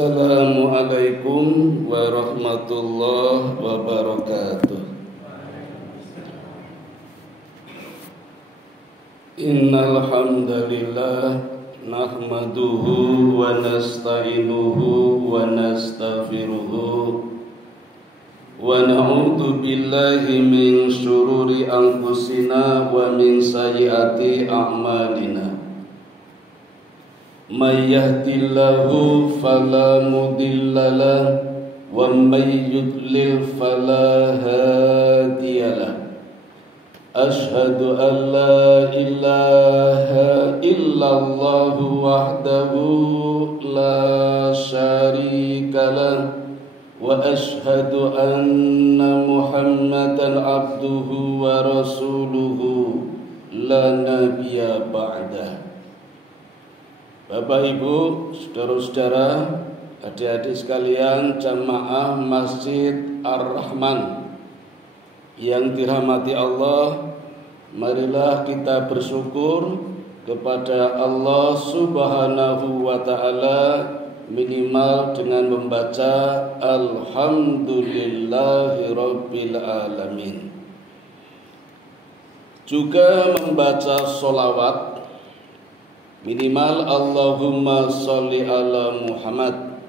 Assalamualaikum warahmatullahi wabarakatuh. Innal hamdalillah nahmaduhu wa nasta'inuhu wa nastaghfiruhu wa na'udzu billahi min syururi anfusina wa min sayyiati a'malina. May yahdihillahu fala mudilla lahu wa may yudlil fala hadiyalah. Asyhadu an la ilaha illallah wahdahu la syarika lahu wa asyhadu anna Muhammadan abduhu wa rasuluhu la nabiyya ba'dah. Bapak Ibu, saudara-saudara, adik-adik sekalian jamaah Masjid Ar-Rahman yang dirahmati Allah, marilah kita bersyukur kepada Allah Subhanahu wa ta'ala minimal dengan membaca Alhamdulillahi Rabbil Alamin. Juga membaca sholawat minimal Allahumma sholli ala Muhammad,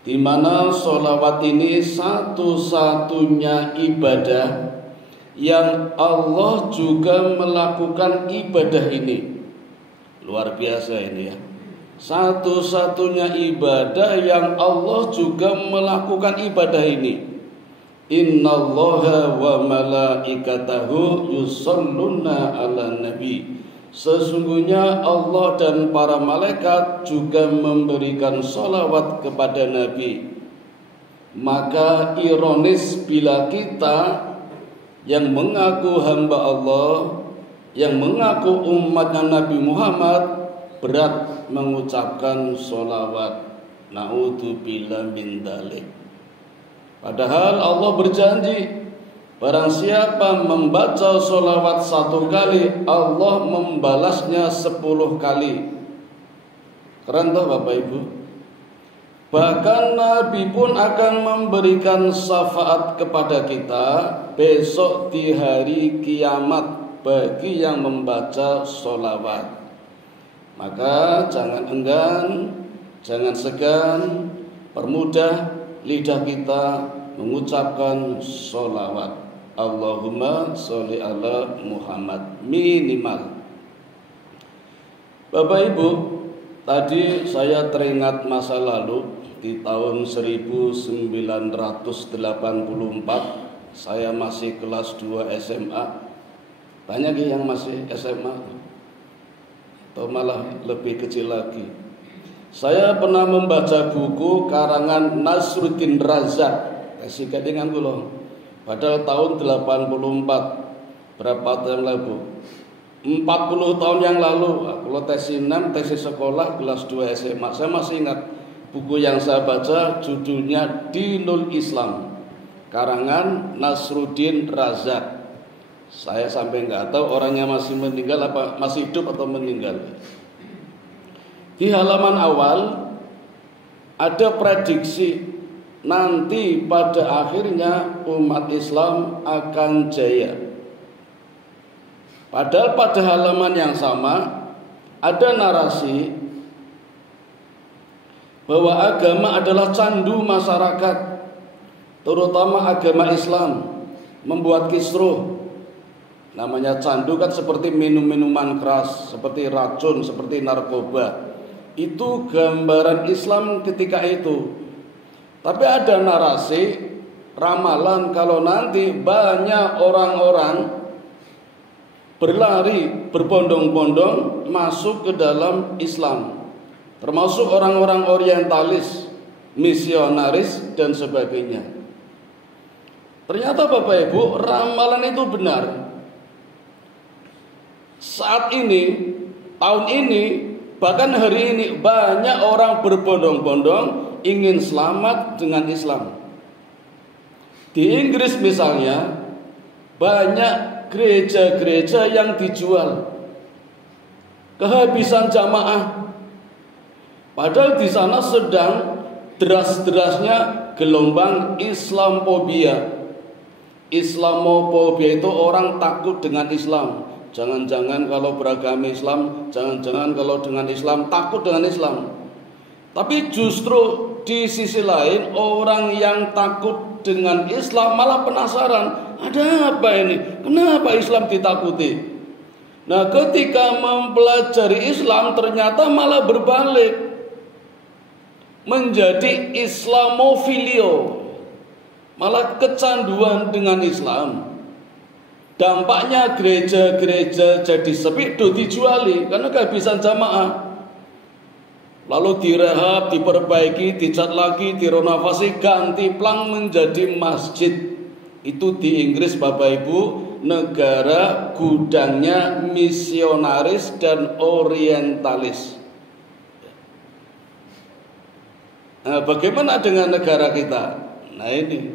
di mana sholawat ini satu-satunya ibadah yang Allah juga melakukan ibadah ini. Luar biasa ini ya. Satu-satunya ibadah yang Allah juga melakukan ibadah ini. Innallaha wa malaikatahu yusholluna ala nabi. Sesungguhnya Allah dan para malaikat juga memberikan sholawat kepada Nabi. Maka ironis bila kita yang mengaku hamba Allah, yang mengaku umatnya Nabi Muhammad, berat mengucapkan sholawat. Na'udzubillah min dzalik. Padahal Allah berjanji, barang siapa membaca sholawat 1 kali, Allah membalasnya 10 kali. Keren toh Bapak Ibu? Bahkan Nabi pun akan memberikan syafaat kepada kita besok di hari kiamat bagi yang membaca sholawat. Maka jangan enggan, jangan segan, permudah lidah kita mengucapkan sholawat. Allahumma sholli ala Muhammad minimal. Bapak Ibu, tadi saya teringat masa lalu di tahun 1984 saya masih kelas 2 SMA. Banyak yang masih SMA atau malah lebih kecil lagi. Saya pernah membaca buku karangan Nasruddin Razak. Sikat dengan kula. Padahal tahun 84, berapa tahun lalu? 40 tahun yang lalu, kalau tesis 6, tesis sekolah, kelas 2 SMA. Saya masih ingat buku yang saya baca, judulnya Dinul Islam, karangan Nasruddin Razak. Saya sampai nggak tahu orangnya masih meninggal apa masih hidup atau meninggal. Di halaman awal ada prediksi nanti pada akhirnya umat Islam akan jaya. Padahal pada halaman yang sama ada narasi bahwa agama adalah candu masyarakat, terutama agama Islam, membuat kisruh. Namanya candu kan seperti minum-minuman keras, seperti racun, seperti narkoba. Itu gambaran Islam ketika itu. Tapi ada narasi ramalan kalau nanti banyak orang-orang berlari berbondong-bondong masuk ke dalam Islam, termasuk orang-orang orientalis, misionaris dan sebagainya. Ternyata Bapak Ibu, ramalan itu benar. Saat ini, tahun ini, bahkan hari ini banyak orang berbondong-bondong ingin selamat dengan Islam. Di Inggris misalnya banyak gereja-gereja yang dijual, kehabisan jamaah. Padahal di sana sedang deras-derasnya gelombang Islamofobia. Islamofobia itu orang takut dengan Islam. Jangan-jangan kalau beragama Islam, jangan-jangan kalau dengan Islam, takut dengan Islam. Tapi justru di sisi lain, orang yang takut dengan Islam malah penasaran, ada apa ini? Kenapa Islam ditakuti? Nah, ketika mempelajari Islam ternyata malah berbalik, menjadi Islamofilio, malah kecanduan dengan Islam. Dampaknya gereja-gereja jadi sepi, dijuali karena kehabisan jamaah. Lalu direhab, diperbaiki, dicat lagi, direnovasi, ganti plang menjadi masjid. Itu di Inggris, Bapak Ibu, negara gudangnya misionaris dan orientalis. Nah, bagaimana dengan negara kita? Nah ini.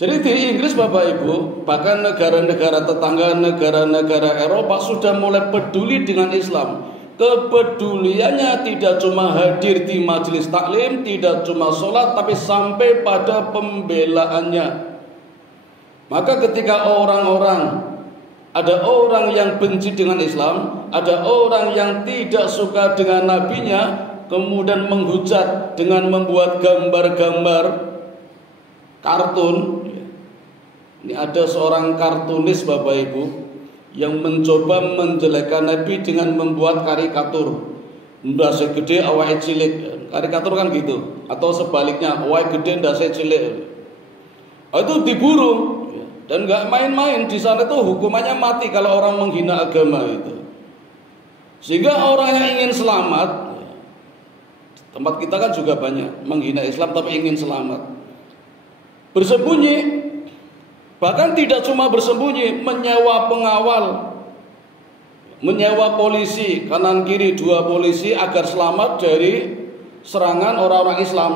Jadi di Inggris, Bapak Ibu, bahkan negara-negara tetangga, negara-negara Eropa sudah mulai peduli dengan Islam. Kepeduliannya tidak cuma hadir di majelis taklim, tidak cuma sholat, tapi sampai pada pembelaannya. Maka ketika ada orang yang benci dengan Islam, ada orang yang tidak suka dengan nabinya, kemudian menghujat dengan membuat gambar-gambar kartun. Ini ada seorang kartunis, Bapak Ibu, yang mencoba menjelekkan Nabi dengan membuat karikatur. Ndase gede awake cilik. Karikatur kan gitu. Atau sebaliknya, awake gede ndase cilik. Itu diburu. Dan gak main-main. Di sana itu hukumannya mati kalau orang menghina agama itu. Sehingga orang yang ingin selamat, tempat kita kan juga banyak menghina Islam tapi ingin selamat, bersembunyi. Bahkan tidak cuma bersembunyi, menyewa pengawal, menyewa polisi, kanan kiri 2 polisi agar selamat dari serangan orang-orang Islam.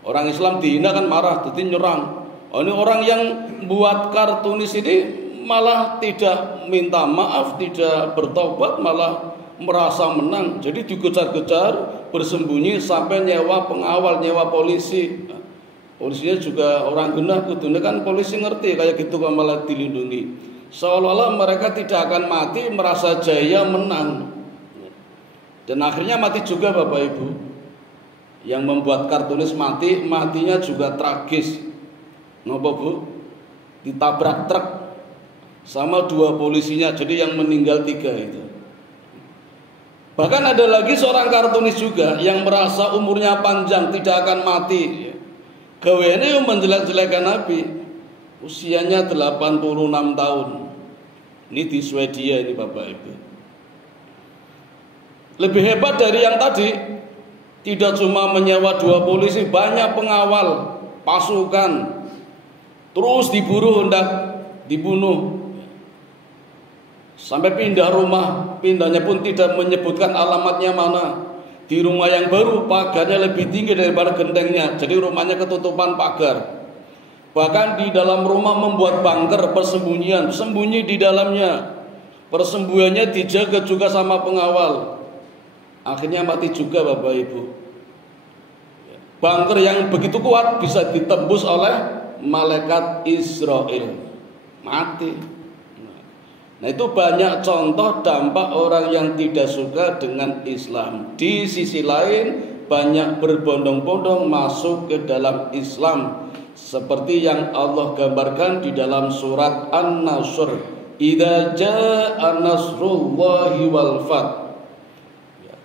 Orang Islam dihina kan marah, jadi nyerang. Ini orang yang buat kartunis ini malah tidak minta maaf, tidak bertobat, malah merasa menang. Jadi dikejar-kejar, bersembunyi sampai nyewa pengawal, nyewa polisi. Polisinya juga orang genah, kudunya kan polisi ngerti kayak gitu kan, malah dilindungi. Seolah-olah mereka tidak akan mati, merasa jaya menang. Dan akhirnya mati juga, Bapak Ibu. Yang membuat kartunis mati, matinya juga tragis. Ngapa, Bu? Ditabrak truk sama 2 polisinya, jadi yang meninggal 3 itu. Bahkan ada lagi seorang kartunis juga yang merasa umurnya panjang, tidak akan mati. Gaweane menjelek-jelekan Nabi. Usianya 86 tahun. Ini di Swedia ini, Bapak Ibu. Lebih hebat dari yang tadi. Tidak cuma menyewa 2 polisi, banyak pengawal, pasukan. Terus diburu, hendak dibunuh. Sampai pindah rumah, pindahnya pun tidak menyebutkan alamatnya mana. Di rumah yang baru pagarnya lebih tinggi daripada gentengnya, jadi rumahnya ketutupan pagar. Bahkan di dalam rumah membuat bunker persembunyian, sembunyi di dalamnya. Persembunyiannya dijaga juga sama pengawal. Akhirnya mati juga, Bapak Ibu. Bunker yang begitu kuat bisa ditembus oleh malaikat Israel. Mati. Nah, itu banyak contoh dampak orang yang tidak suka dengan Islam. Di sisi lain, banyak berbondong-bondong masuk ke dalam Islam. Seperti yang Allah gambarkan di dalam surat An-Nasr. Idza jaa nasrullahi wal fath.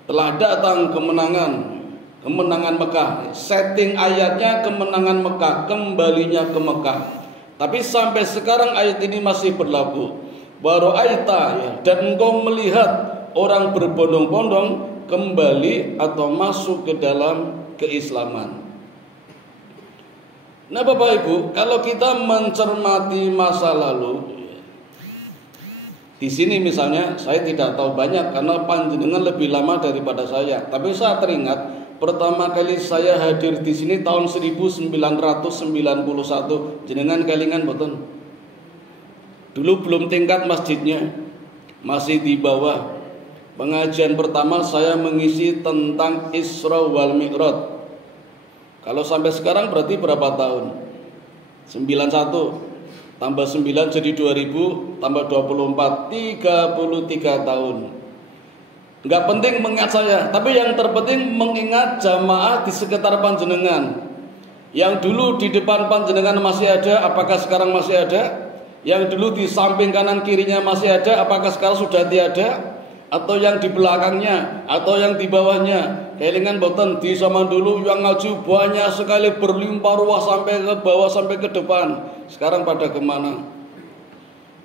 Telah datang kemenangan Mekah. Setting ayatnya kemenangan Mekah, kembalinya ke Mekah. Tapi sampai sekarang ayat ini masih berlaku. Baru aita, dan engkau melihat orang berbondong-bondong kembali atau masuk ke dalam keislaman. Nah, Bapak Ibu, kalau kita mencermati masa lalu, di sini misalnya saya tidak tahu banyak karena panjenengan lebih lama daripada saya. Tapi saya teringat pertama kali saya hadir di sini tahun 1991. Jenengan kelingan boten? Dulu belum tingkat masjidnya, masih di bawah. Pengajian pertama saya mengisi tentang Isra wal Mi'raj. Kalau sampai sekarang berarti berapa tahun? 91 tambah 9 jadi 2000 tambah 24 33 tahun. Enggak penting mengingat saya, tapi yang terpenting mengingat jamaah di sekitar panjenengan. Yang dulu di depan panjenengan masih ada, apakah sekarang masih ada? Yang dulu di samping kanan kirinya masih ada, apakah sekarang sudah tiada? Atau yang di belakangnya, atau yang di bawahnya? Kelingan boten di zaman dulu yang ngaji banyak sekali, berlimpah ruah sampai ke bawah sampai ke depan. Sekarang pada kemana?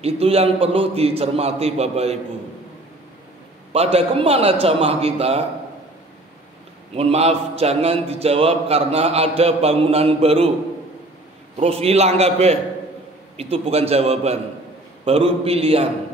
Itu yang perlu dicermati Bapak Ibu. Pada kemana jamaah kita? Mohon maaf, jangan dijawab karena ada bangunan baru terus hilang kabeh. Itu bukan jawaban, baru pilihan.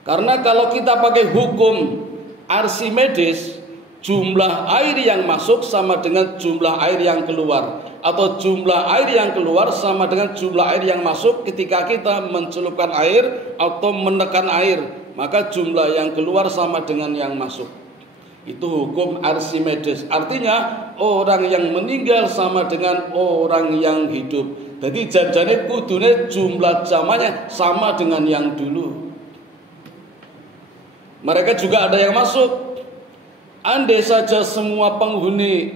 Karena kalau kita pakai hukum Archimedes, jumlah air yang masuk sama dengan jumlah air yang keluar, atau jumlah air yang keluar sama dengan jumlah air yang masuk ketika kita mencelupkan air atau menekan air, maka jumlah yang keluar sama dengan yang masuk. Itu hukum Archimedes. Artinya orang yang meninggal sama dengan orang yang hidup. Jadi janjane kudune jumlah jamanya sama dengan yang dulu. Mereka juga ada yang masuk. Andai saja semua penghuni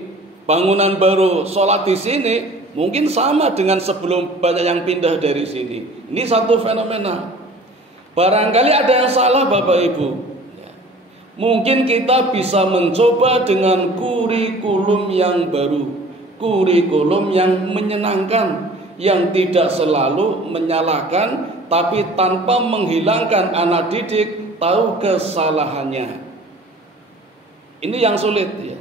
bangunan baru sholat di sini, mungkin sama dengan sebelum banyak yang pindah dari sini. Ini satu fenomena. Barangkali ada yang salah Bapak Ibu. Mungkin kita bisa mencoba dengan kurikulum yang baru, kurikulum yang menyenangkan, yang tidak selalu menyalahkan, tapi tanpa menghilangkan anak didik tahu kesalahannya. Ini yang sulit ya.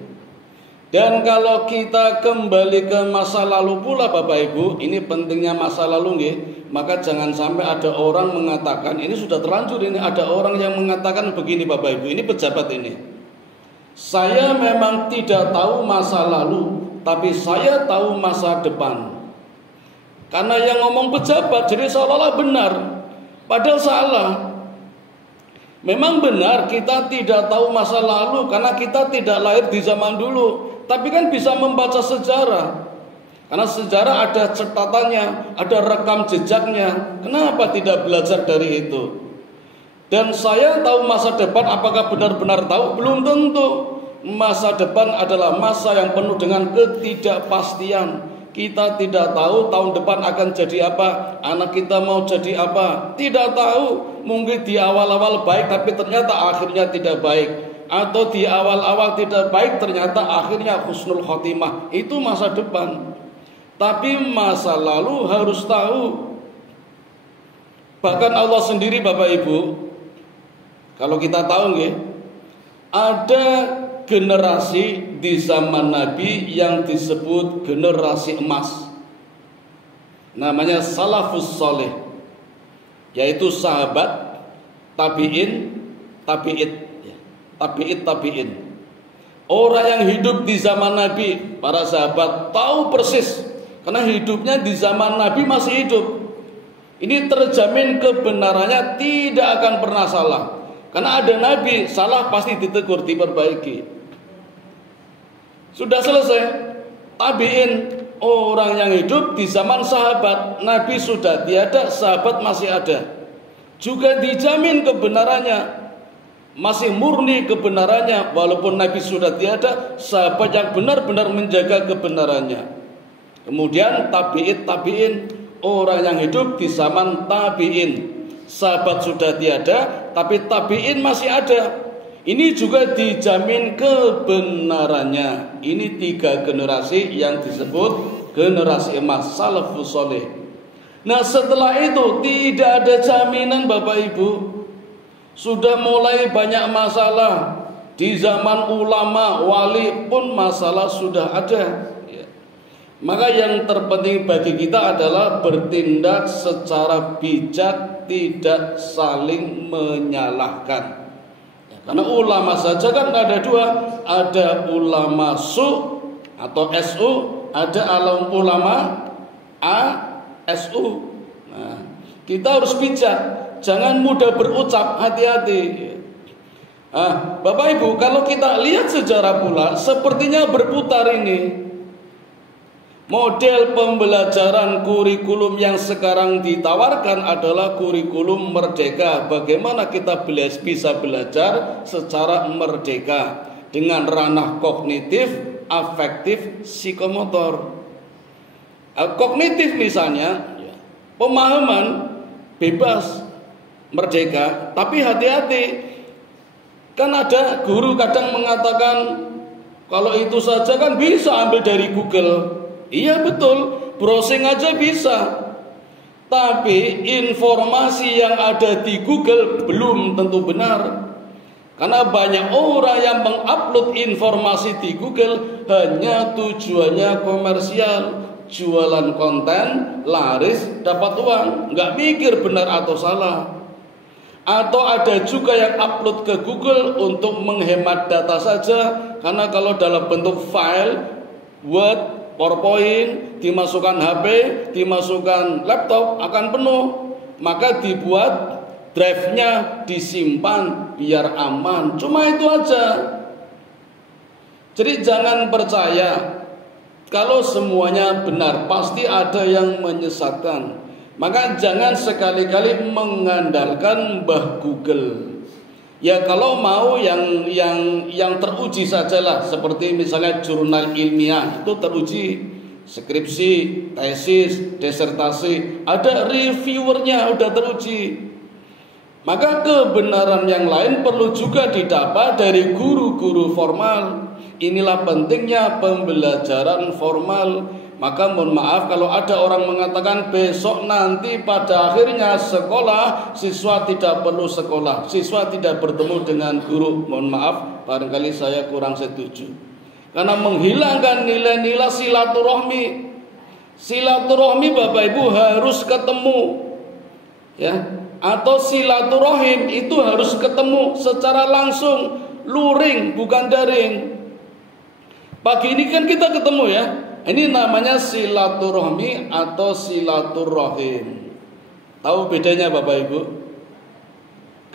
Dan kalau kita kembali ke masa lalu pula Bapak Ibu, ini pentingnya masa lalu nggih. Maka jangan sampai ada orang mengatakan, ini sudah terlanjur ini, ada orang yang mengatakan begini Bapak Ibu, ini pejabat ini. Saya memang tidak tahu masa lalu, tapi saya tahu masa depan. Karena yang ngomong pejabat jadi seolah-olah benar, padahal salah. Memang benar kita tidak tahu masa lalu karena kita tidak lahir di zaman dulu. Tapi kan bisa membaca sejarah. Karena sejarah ada catatannya, ada rekam jejaknya. Kenapa tidak belajar dari itu? Dan saya tahu masa depan, apakah benar-benar tahu? Belum tentu. Masa depan adalah masa yang penuh dengan ketidakpastian. Kita tidak tahu tahun depan akan jadi apa, anak kita mau jadi apa, tidak tahu. Mungkin di awal-awal baik tapi ternyata akhirnya tidak baik, atau di awal-awal tidak baik ternyata akhirnya husnul khotimah. Itu masa depan. Tapi masa lalu harus tahu. Bahkan Allah sendiri Bapak Ibu, kalau kita tahu nggih, ada generasi di zaman Nabi yang disebut generasi emas. Namanya salafus soleh, yaitu sahabat, tabi'in, tabi'in. Orang yang hidup di zaman Nabi, para sahabat tahu persis, karena hidupnya di zaman Nabi masih hidup. Ini terjamin kebenarannya tidak akan pernah salah. Karena ada Nabi, salah pasti ditegur, diperbaiki. Sudah selesai. Tabi'in, orang yang hidup di zaman sahabat. Nabi sudah tiada, sahabat masih ada. Juga dijamin kebenarannya, masih murni kebenarannya. Walaupun Nabi sudah tiada, sahabat yang benar-benar menjaga kebenarannya. Kemudian tabi'in, orang yang hidup di zaman tabi'in. Sahabat sudah tiada, tapi tabi'in masih ada. Ini juga dijamin kebenarannya. Ini 3 generasi yang disebut generasi emas, salafus soleh. Nah setelah itu tidak ada jaminan Bapak Ibu. Sudah mulai banyak masalah. Di zaman ulama, wali pun masalah sudah ada. Maka yang terpenting bagi kita adalah bertindak secara bijak, tidak saling menyalahkan. Karena ulama saja kan ada 2, ada ulama su atau SU, ada ulama ASU. Nah, kita harus bijak, jangan mudah berucap, hati-hati. Bapak Ibu, kalau kita lihat sejarah pula, sepertinya berputar ini. Model pembelajaran kurikulum yang sekarang ditawarkan adalah kurikulum merdeka. Bagaimana kita bisa belajar secara merdeka dengan ranah kognitif, afektif, psikomotor. Kognitif misalnya, pemahaman bebas, merdeka, tapi hati-hati. Kan ada guru kadang mengatakan kalau itu saja kan bisa ambil dari Google. Iya betul, browsing aja bisa. Tapi informasi yang ada di Google belum tentu benar. Karena banyak orang yang mengupload informasi di Google hanya tujuannya komersial, jualan konten, laris, dapat uang, nggak mikir benar atau salah. Atau ada juga yang upload ke Google untuk menghemat data saja, karena kalau dalam bentuk file, Word, PowerPoint, dimasukkan HP, dimasukkan laptop akan penuh. Maka dibuat drive-nya, disimpan biar aman. Cuma itu aja. Jadi jangan percaya kalau semuanya benar, pasti ada yang menyesatkan. Maka jangan sekali-kali mengandalkan Mbah Google. Ya kalau mau yang teruji sajalah, seperti misalnya jurnal ilmiah itu teruji, skripsi, tesis, disertasi, ada reviewernya, udah teruji. Maka kebenaran yang lain perlu juga didapat dari guru-guru formal. Inilah pentingnya pembelajaran formal. Maka mohon maaf kalau ada orang mengatakan besok nanti pada akhirnya sekolah, siswa tidak perlu sekolah, siswa tidak bertemu dengan guru. Mohon maaf, barangkali saya kurang setuju. Karena menghilangkan nilai-nilai silaturahmi. Silaturahmi Bapak Ibu harus ketemu. Ya, atau silaturahim itu harus ketemu secara langsung, luring bukan daring. Pagi ini kan kita ketemu ya. Ini namanya silaturahmi atau silaturahim. Tahu bedanya Bapak Ibu?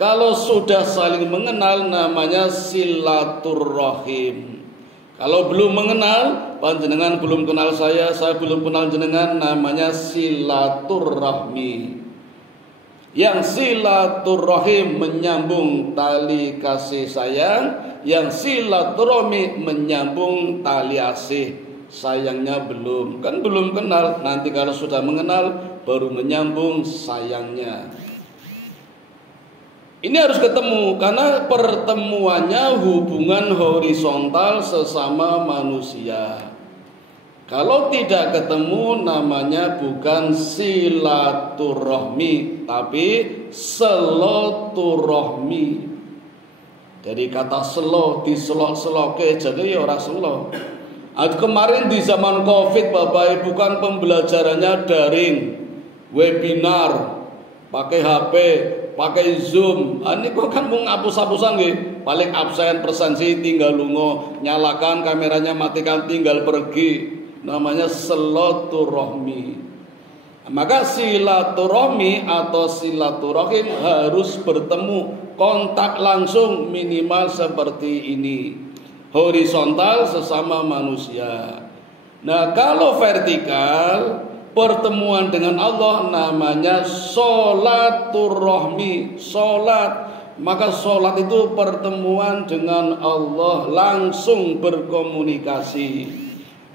Kalau sudah saling mengenal namanya silaturahim. Kalau belum mengenal, panjenengan belum kenal saya belum kenal jenengan, namanya silaturahmi. Yang silaturahim menyambung tali kasih sayang, yang silaturahmi menyambung tali asih. Sayangnya belum, kan belum kenal. Nanti kalau sudah mengenal baru menyambung sayangnya. Ini harus ketemu, karena pertemuannya hubungan horizontal sesama manusia. Kalau tidak ketemu namanya bukan silaturahmi, tapi seloturahmi. Dari kata selo, diselok-seloke, jadi ya ora selo. Kemarin di zaman Covid Bapak Ibu kan pembelajarannya daring, webinar, pakai HP, pakai Zoom. Ini kok kan mau ngapus-hapusan nggih. Paling absen presensi tinggal lungo, nyalakan kameranya, matikan tinggal pergi. Namanya silaturahmi. Maka silaturahmi atau silaturahim harus bertemu, kontak langsung minimal seperti ini. Horizontal sesama manusia. Nah kalau vertikal, pertemuan dengan Allah namanya sholaturahmi. Sholat, maka sholat itu pertemuan dengan Allah, langsung berkomunikasi.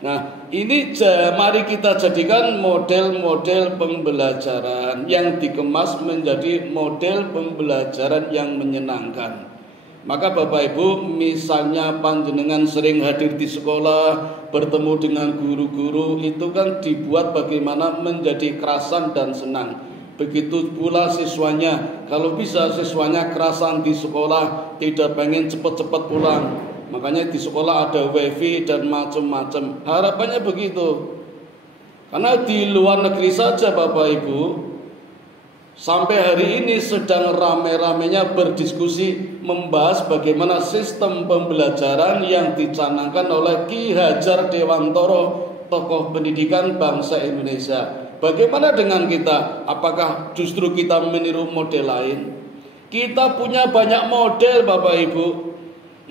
Nah ini mari kita jadikan model-model pembelajaran yang dikemas menjadi model pembelajaran yang menyenangkan. Maka Bapak Ibu, misalnya panjenengan sering hadir di sekolah, bertemu dengan guru-guru, itu kan dibuat bagaimana menjadi kerasan dan senang. Begitu pula siswanya, kalau bisa siswanya kerasan di sekolah, tidak pengen cepat-cepat pulang. Makanya di sekolah ada wifi dan macam-macam. Harapannya begitu. Karena di luar negeri saja Bapak Ibu, sampai hari ini sedang rame-ramenya berdiskusi membahas bagaimana sistem pembelajaran yang dicanangkan oleh Ki Hajar Dewantoro, tokoh pendidikan bangsa Indonesia. Bagaimana dengan kita? Apakah justru kita meniru model lain? Kita punya banyak model Bapak Ibu.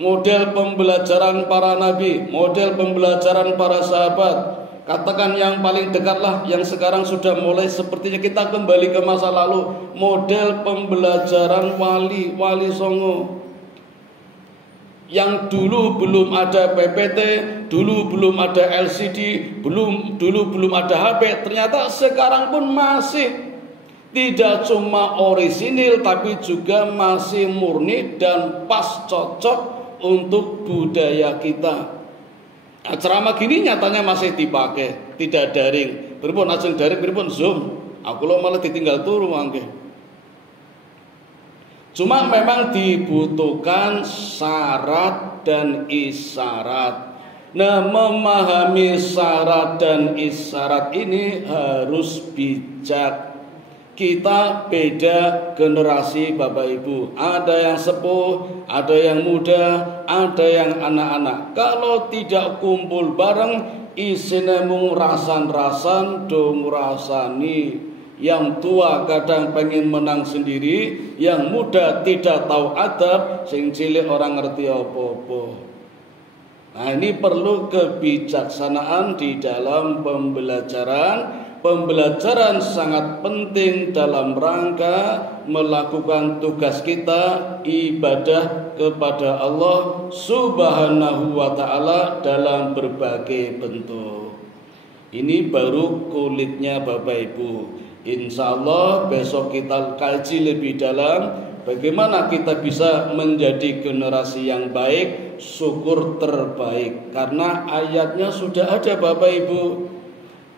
Model pembelajaran para nabi, model pembelajaran para sahabat. Katakan yang paling dekat lah, yang sekarang sudah mulai sepertinya kita kembali ke masa lalu. Model pembelajaran wali songo. Yang dulu belum ada PPT, dulu belum ada LCD, dulu belum ada HP. Ternyata sekarang pun masih tidak cuma orisinil, tapi juga masih murni dan pas cocok untuk budaya kita. Nah, ceramah gini nyatanya masih dipakai, tidak daring. Pripun ajeng daring, pripun Zoom. Aku lo malah ditinggal turu mangke. Cuma memang dibutuhkan syarat dan isyarat. Nah, memahami syarat dan isyarat ini harus bijak. Kita beda generasi Bapak Ibu. Ada yang sepuh, ada yang muda, ada yang anak-anak. Kalau tidak kumpul bareng, isine mung rasan-rasan dong rasani. Yang tua kadang pengen menang sendiri, yang muda tidak tahu adab, sing cilik orang ngerti apa-apa. Nah, ini perlu kebijaksanaan di dalam pembelajaran. Pembelajaran sangat penting dalam rangka melakukan tugas kita ibadah kepada Allah Subhanahu wa ta'ala dalam berbagai bentuk. Ini baru kulitnya Bapak Ibu. Insya Allah besok kita kaji lebih dalam bagaimana kita bisa menjadi generasi yang baik, syukur terbaik. Karena ayatnya sudah ada Bapak Ibu.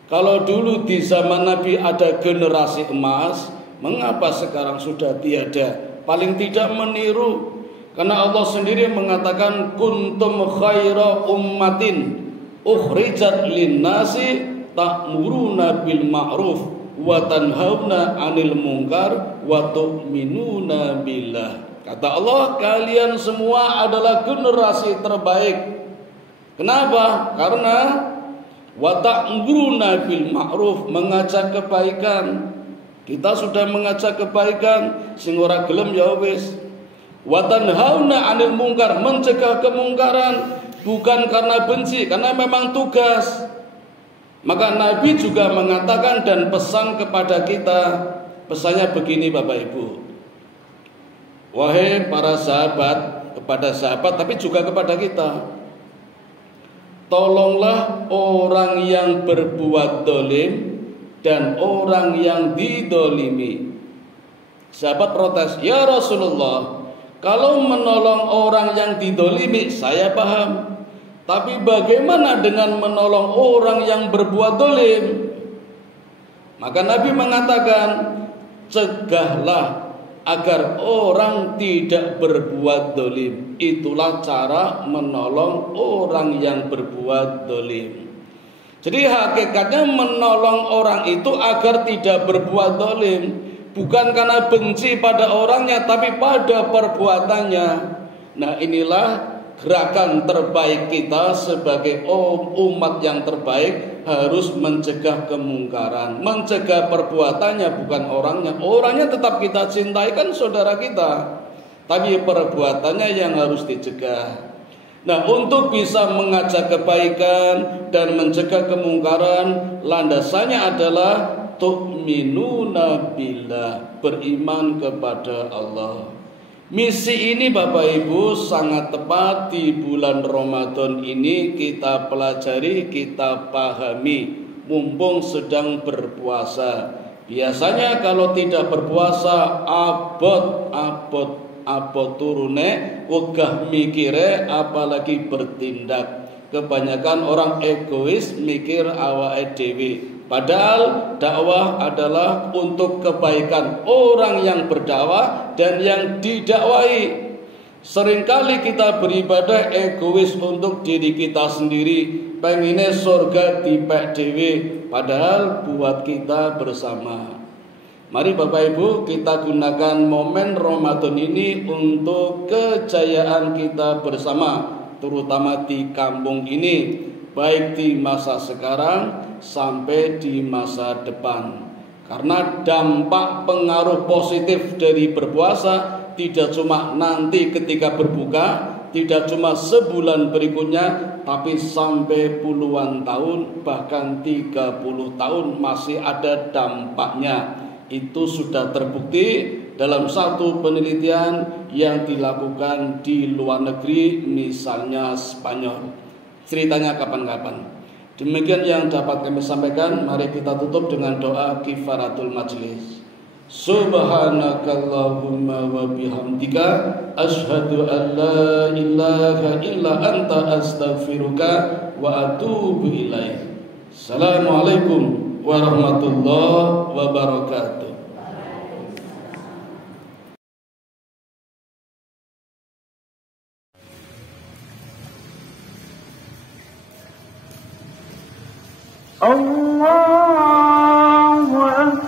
Kalau dulu di zaman Nabi ada generasi emas, mengapa sekarang sudah tiada? Paling tidak meniru. Karena Allah sendiri mengatakan kuntum khaira ummatin ukhrijat linnasi ta'muruna bil ma'ruf wa tanhauna 'anil munkar wa tu'minuna billah. Kata Allah, kalian semua adalah generasi terbaik. Kenapa? Karena wa ta'muruna bil ma'ruf, mengajak kebaikan. Kita sudah mengajak kebaikan, sing ora gelem ya wis. Wa tanhauna 'anil munkar, mencegah kemungkaran, bukan karena benci, karena memang tugas. Maka Nabi juga mengatakan dan pesan kepada kita, pesannya begini Bapak Ibu. Wahai para sahabat, kepada sahabat tapi juga kepada kita, tolonglah orang yang berbuat dolim dan orang yang didolimi. Sahabat protes, ya Rasulullah, kalau menolong orang yang didolimi saya paham, tapi bagaimana dengan menolong orang yang berbuat dolim? Maka Nabi mengatakan, cegahlah agar orang tidak berbuat dolim. Itulah cara menolong orang yang berbuat dolim. Jadi hakikatnya menolong orang itu agar tidak berbuat dolim, bukan karena benci pada orangnya, tapi pada perbuatannya. Nah, inilah gerakan terbaik kita sebagai umat yang terbaik, harus mencegah kemungkaran, mencegah perbuatannya, bukan orangnya. Orangnya tetap kita cintai, kan saudara kita, tapi perbuatannya yang harus dicegah. Nah, untuk bisa mengajak kebaikan dan mencegah kemungkaran, landasannya adalah tu'minuna billah, beriman kepada Allah. Misi ini Bapak Ibu sangat tepat di bulan Ramadan ini kita pelajari, kita pahami, mumpung sedang berpuasa. Biasanya kalau tidak berpuasa abot turune wegah mikire apalagi bertindak. Kebanyakan orang egois mikir awake dhewe. Padahal dakwah adalah untuk kebaikan orang yang berdakwah dan yang didakwahi. Seringkali kita beribadah egois untuk diri kita sendiri, pengennya surga dipek dhewe, padahal buat kita bersama. Mari Bapak Ibu kita gunakan momen Ramadan ini untuk kejayaan kita bersama, terutama di kampung ini, baik di masa sekarang sampai di masa depan. Karena dampak pengaruh positif dari berpuasa tidak cuma nanti ketika berbuka, tidak cuma sebulan berikutnya, tapi sampai puluhan tahun, bahkan 30 tahun masih ada dampaknya. Itu sudah terbukti dalam satu penelitian yang dilakukan di luar negeri, misalnya Spanyol. Ceritanya kapan-kapan. Demikian yang dapat kami sampaikan. Mari kita tutup dengan doa kifaratul majlis. Subhanakallahumma wa bihamdika asyhadu an la ilaha illa anta astaghfiruka wa atubu ilaik. Assalamualaikum warahmatullahi wabarakatuh. Allahu Akbar.